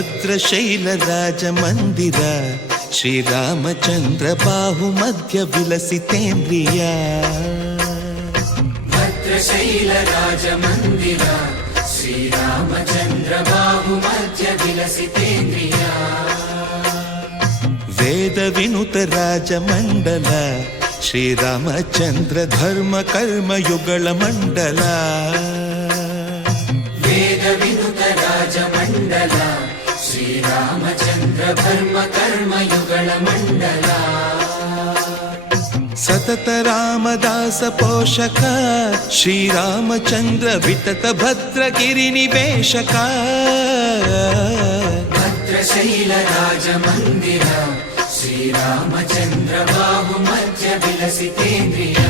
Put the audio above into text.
ಭದ್ರಶೈಲ ರಾಜ ಮಂದಿರ ಶ್ರೀರಾಮಚಂದ್ರ ಬಾಹು ಮಧ್ಯ ವಿಲಸಿತೇಂದ್ರಿಯ ಭದ್ರಶೈಲ ರಾಜ ಮಂದಿರ ಶ್ರೀರಾಮಚಂದ್ರ ಬಾಹು ಮಧ್ಯ ವಿಲಸಿತೇಂದ್ರಿಯ ವೇದ ವಿನುತ ರಾಜ ಮಂಡಲ ಶ್ರೀರಾಮಚಂದ್ರ ಧರ್ಮ ಕರ್ಮ ಯುಗಳ ಮಂಡಲ ವೇದ ವಿನುತ ರಾಜ ಮಂಡಲ ಶ್ರೀರಾಮಚಂದ್ರ ಧರ್ಮ ಕರ್ಮ ಯುಗಳ ಮಂಡಲ ಸತತ ರಾಮದಾಸ ಪೋಷಕ ಶ್ರೀರಾಮಚಂದ್ರ ವಿತತ ಭದ್ರಗಿರಿ ನಿವೇಶಕ ಭದ್ರಶೈಲ ರಾಜ ಮಂದಿರ ಶ್ರೀರಾಮಚಂದ್ರ ಬಾಹು ಮಧ್ಯ ವಿಲಸಿತೇಂದ್ರಿಯ